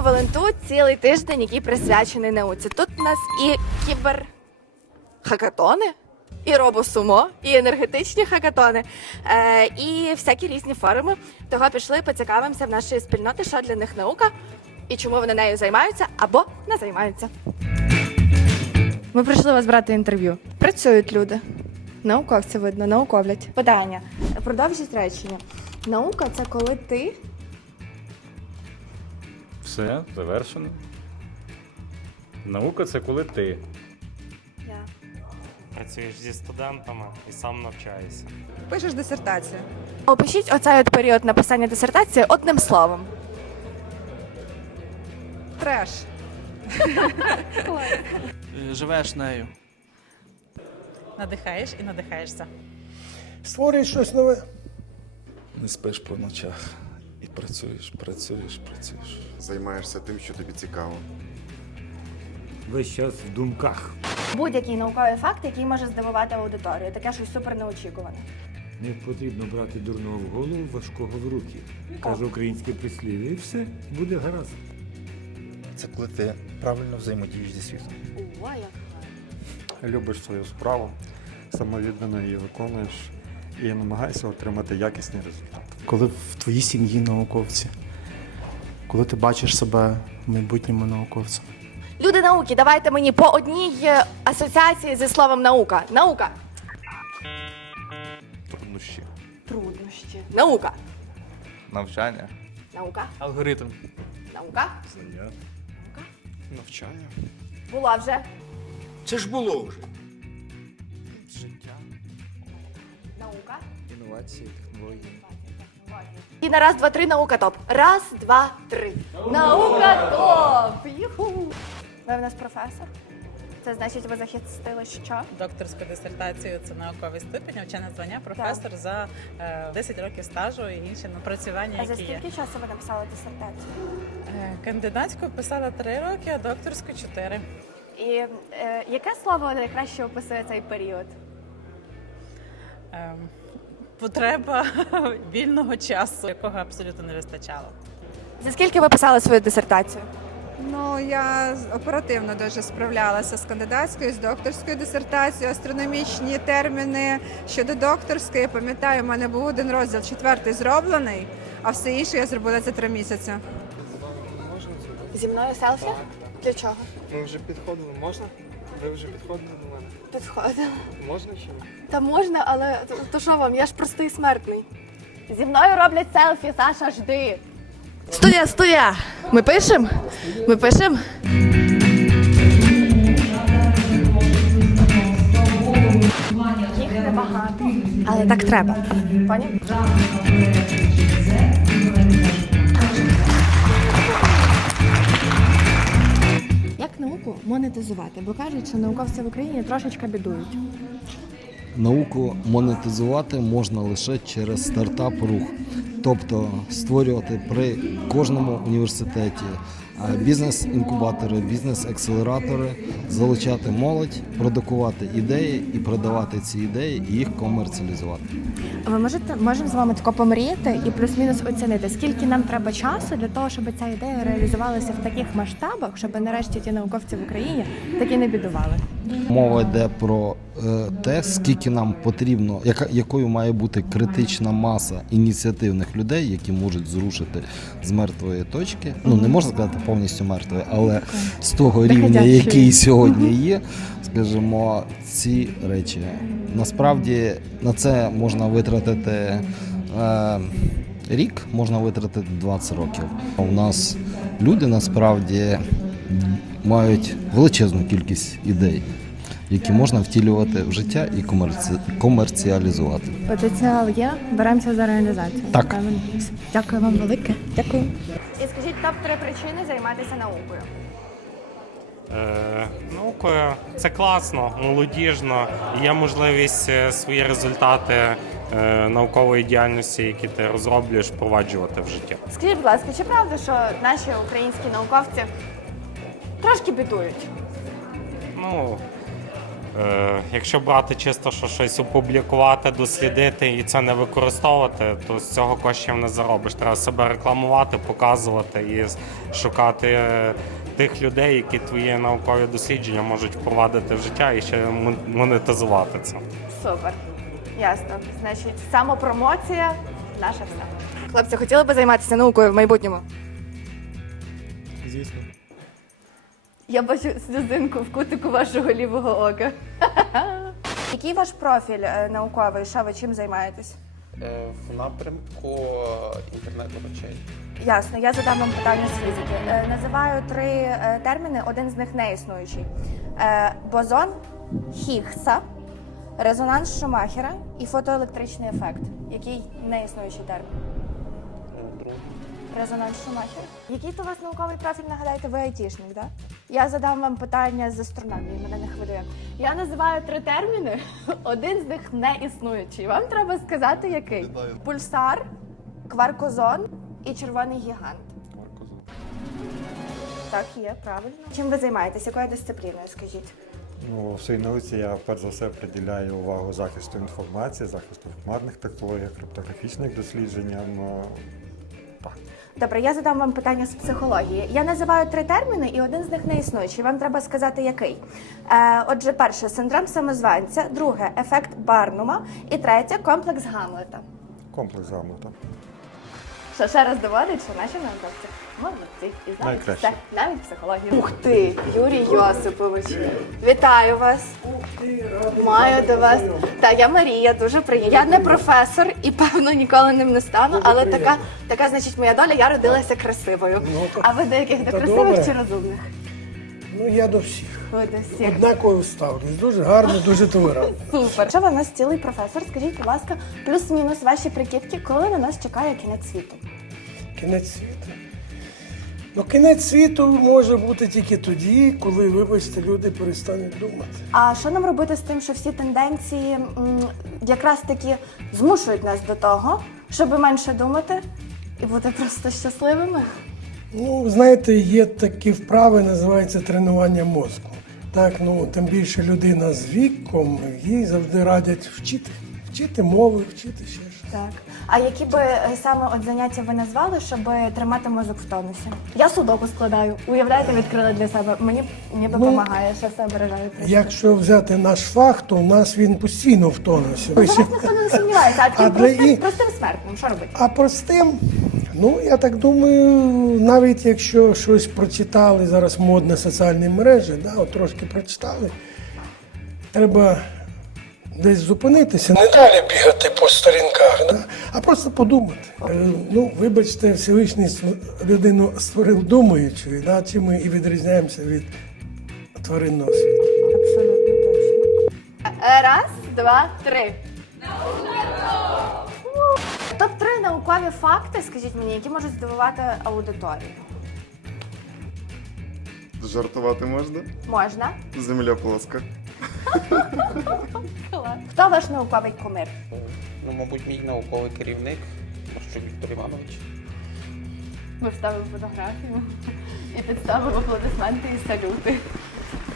Валенту цілий тиждень, який присвячений науці. Тут у нас і кіберхакатони, і робосумо, і енергетичні хакатони, е, і всякі різні форуми. Того пішли, поцікавимося в нашої спільноти, що для них наука і чому вони нею займаються або не займаються. Ми прийшли вас брати інтерв'ю. Працюють люди. Науковці видно, науковлять. Питання. Продовжіть речення. Наука це коли ти Все, завершено. Наука це коли ти. Я. Працюєш зі студентами і сам навчаєшся. Пишеш дисертацію. Опишіть оцей от період написання дисертації одним словом. Треш. Е, живеш нею. надихаєш і надихаєшся. Створюєш щось нове. Не спиш по ночах працюєш, працюєш, працюєш. Займаєшся тим, що тобі цікаво. Весь час в думках. Будь-який науковий факт, який може здивувати аудиторію, таке щось супер неочікуване. Не потрібно брати дурного в голову, важкого в руки. Каже українське прислів'я, і все буде гаразд. Це коли ти правильно взаємодієш зі світом. О, як любиш свою справу, самовіддано її виконуєш і намагаєшся отримати якісний результат. Коли в твоїй сім'ї науковці, коли ти бачиш себе майбутнім науковцем. Люди науки, давайте мені по одній е, асоціації зі словом наука. Наука. Труднощі. Труднощі. Наука. Навчання. Наука. Алгоритм. Наука. Знання. Навчання. Була вже. Це ж було вже. Життя. Наука. Інновації, технології. І на раз, два, три, наука топ. Раз, два, три. Наука топ! Юху! Ви в нас професор? Це значить, ви захистили що? Докторську дисертацію це науковий ступінь, вчене звання, професор за е, 10 років стажу і інші напрацювання, А за які є. скільки часу ви написали дисертацію? Е, Кандидатську писала 3 роки, а докторську 4. І е, яке слово найкраще описує цей період? Е, потреба вільного часу, якого абсолютно не вистачало. За скільки ви писали свою дисертацію? Ну, я оперативно дуже справлялася з кандидатською, з докторською дисертацією, астрономічні терміни щодо докторської. Пам'ятаю, у мене був один розділ четвертий зроблений, а все інше я зробила за три місяці. Зі мною селфі? Для чого? Ми вже підходили, можна? Ви вже підходили до мене. Підходила. Можна чи ні? Та можна, але то- то що вам? Я ж простий смертний. Зі мною роблять селфі, Саша, жди. Студія, студія! Ми пишемо? Ми пишемо? Їх небагато, але так треба. Пані? Науку монетизувати? Бо кажуть, що науковці в Україні трошечки бідують. Науку монетизувати можна лише через стартап-рух, тобто створювати при кожному університеті бізнес-інкубатори, бізнес-акселератори, залучати молодь, продукувати ідеї і продавати ці ідеї і їх комерціалізувати. Ви можете можемо з вами тако помріяти і плюс-мінус оцінити, скільки нам треба часу для того, щоб ця ідея реалізувалася в таких масштабах, щоб нарешті ті науковці в Україні таки не бідували. Мова йде про е, те, скільки нам потрібно, яка якою має бути критична маса ініціативних людей, які можуть зрушити з мертвої точки. Ну не можна сказати повністю мертвий, але з того рівня, який сьогодні є, скажімо, ці речі. Насправді на це можна витратити. Е, Рік можна витратити 20 років. У нас люди насправді мають величезну кількість ідей, які можна втілювати в життя і комерці... комерціалізувати. Потенціал є, беремося за реалізацію. Так. Дякую вам велике. Дякую. І скажіть топ три причини займатися наукою. Е, наукою це класно, молодіжно. Є можливість е, свої результати е, наукової діяльності, які ти розроблюєш, впроваджувати в життя. Скажіть, будь ласка, чи правда, що наші українські науковці трошки бідують? Ну, Е, якщо брати чисто, що щось опублікувати, дослідити і це не використовувати, то з цього коштів не заробиш. Треба себе рекламувати, показувати і шукати е, тих людей, які твої наукові дослідження можуть впровадити в життя і ще монетизувати це. Супер. Ясно. Значить, самопромоція наша все. Хлопці, хотіли би займатися наукою в майбутньому? Звісно. Я бачу сльозинку в кутику вашого лівого ока. Який ваш профіль е, науковий? Що ви чим займаєтесь? В напрямку інтернету речей. Ясно, я задам вам питання з фізики. Е, Називаю три е, терміни, один з них не існуючий: Е, бозон Хіггса, резонанс Шумахера і фотоелектричний ефект. Який не існуючий термін? Резонанс Шумахера. Який то у вас науковий профіль, нагадайте, ви айтішник, так? Да? Я задам вам питання з астрономії, мене не хвилює. Я називаю три терміни, один з них не існуючий. Вам треба сказати, який? Пульсар, кваркозон і червоний гігант. Кваркозон. Так, є, правильно. Чим ви займаєтесь? Якою дисципліною, скажіть? Ну, в своїй науці я перш за все приділяю увагу захисту інформації, захисту хмарних технологій, криптографічних дослідженням. е, Так. Добре, я задам вам питання з психології. Я називаю три терміни, і один з них не існуючий. Вам треба сказати, який. Е, отже, перше синдром самозванця, друге ефект Барнума, і третє комплекс Гамлета. Комплекс Гамлета. Що ще раз доводить, що наші науковці молодці і знають Найкраще. все, навіть психологію. Ух ти, Юрій Йосипович, вітаю вас. Маю до вас. Та я Марія, дуже приємно. Я не професор і певно ніколи ним не стану, але така, така значить моя доля. Я родилася красивою. А ви до яких до красивих чи розумних? Ну я до всіх. Ви до всіх. Однаково ставлюсь. Дуже гарно, дуже толерантно. Супер. Що ви у нас цілий професор? Скажіть, будь ласка, плюс-мінус ваші прикидки, коли на нас чекає кінець світу? Кінець світу. Ну, кінець світу може бути тільки тоді, коли, вибачте, люди перестануть думати. А що нам робити з тим, що всі тенденції м, якраз таки змушують нас до того, щоб менше думати і бути просто щасливими? Ну, знаєте, є такі вправи, називаються тренування мозку. Так, ну тим більше людина з віком, їй завжди радять вчити. Вчити мови, вчити ще щось. Так. А які би е, саме от заняття ви назвали, щоб тримати мозок в тонусі? Я судоку складаю. Уявляєте, відкрила для себе. Мені ніби Ну, допомагає, що все бережаю. Якщо взяти наш фах, то у нас він постійно в тонусі. Ну, зараз ніхто не сумнівається, а А таким для простим, і- простим смертним, що робити? А простим, ну я так думаю, навіть якщо щось прочитали зараз модне соціальні мережі, да, от трошки прочитали, треба десь зупинитися, не далі бігати по сторінках, да, а просто подумати. Е, Ну, вибачте, Всевишній людину створив думаючою, да, чим ми і відрізняємося від тваринного світу. Абсолютно точно. Е, Раз, два, три. Топ-3 наукові факти, скажіть мені, які можуть здивувати аудиторію. Жартувати можна? Можна? Земля плоска. Хто ваш науковий кумир? Ну, мабуть, мій науковий керівник, Марчук Віктор Іванович. Ми вставили фотографію і підставили аплодисменти і салюти.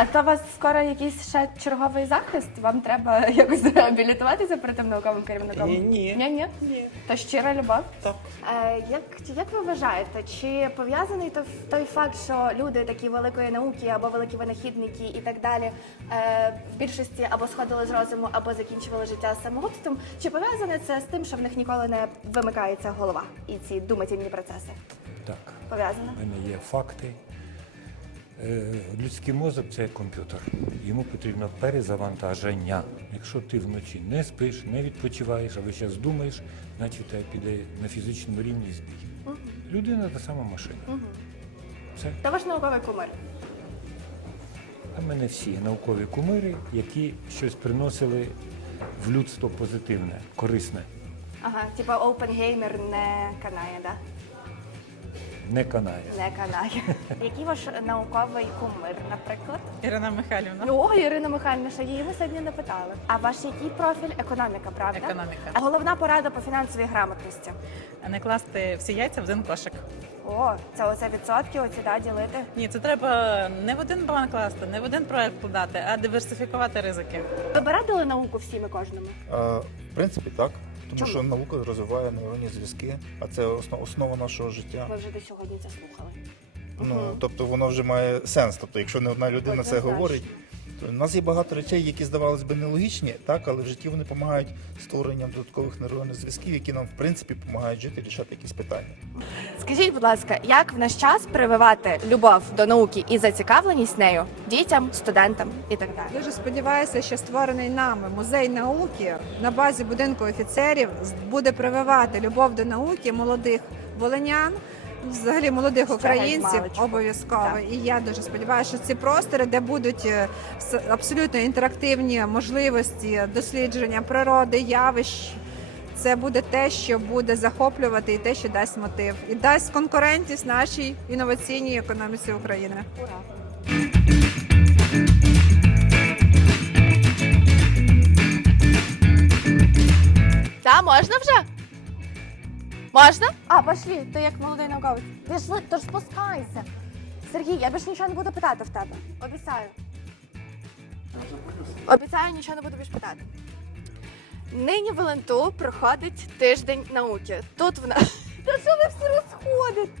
А то у вас скоро якийсь ще черговий захист? Вам треба якось реабілітуватися перед тим науковим керівником? Ні, ні. Ні, ні? Ні. То щира любов? Так. Е, як, як ви вважаєте, чи пов'язаний той, той факт, що люди такі великої науки або великі винахідники і так далі е, в більшості або сходили з розуму, або закінчували життя самогубством? Чи пов'язане це з тим, що в них ніколи не вимикається голова і ці думательні процеси? Так. Пов'язано? У мене є факти. Е, Людський мозок це комп'ютер. Йому потрібно перезавантаження. Якщо ти вночі не спиш, не відпочиваєш, а весь час думаєш, значить тебе піде на фізичному рівні збій. Людина та сама машина. Все. Та ваш науковий кумир. А в мене всі наукові кумири, які щось приносили в людство позитивне, корисне, Ага, типа Опенгеймер не канає, да? Не канає. Не канає. Який ваш науковий кумир, наприклад? Ірина Михайлівна. О, Ірина Михайлівна, що її ми сьогодні не питали. А ваш який профіль? Економіка, правда? Економіка. А головна порада по фінансовій грамотності. Не класти всі яйця в один кошик. О, це оце відсотки, оці да, ділити. Ні, це треба не в один банк класти, не в один проект вкладати, а диверсифікувати ризики. Ви б радили науку всім і кожному? А, в принципі, так. Тому Чому? що наука розвиває нейронні зв'язки, а це основ- основа нашого життя. Ви вже до сьогодні це слухали. Ну Мгм. тобто воно вже має сенс. Тобто, якщо не одна людина це Однозначно. говорить, то в нас є багато речей, які здавалось би нелогічні, так, але в житті вони допомагають створенням додаткових нейронних зв'язків, які нам в принципі допомагають жити, рішати якісь питання. Скажіть, будь ласка, як в наш час прививати любов до науки і зацікавленість нею дітям, студентам і так далі? Дуже сподіваюся, що створений нами музей науки на базі будинку офіцерів буде прививати любов до науки молодих волинян. Взагалі молодих українців обов'язково. І я дуже сподіваюся, що ці простори, де будуть е, абсолютно інтерактивні можливості дослідження природи, явищ, це буде те, що буде захоплювати, і те, що дасть мотив, і дасть конкурентність нашій інноваційній економіці України. Та можна вже? Можна? А, пошли, ти як молодий науковець. Пішли, тож спускайся. Сергій, я більше нічого не буду питати в тебе. Обіцяю. Обіцяю, нічого не буду більше питати. Нині в ЛНТО проходить тиждень науки. Тут в нас. Та що ви всі розходите?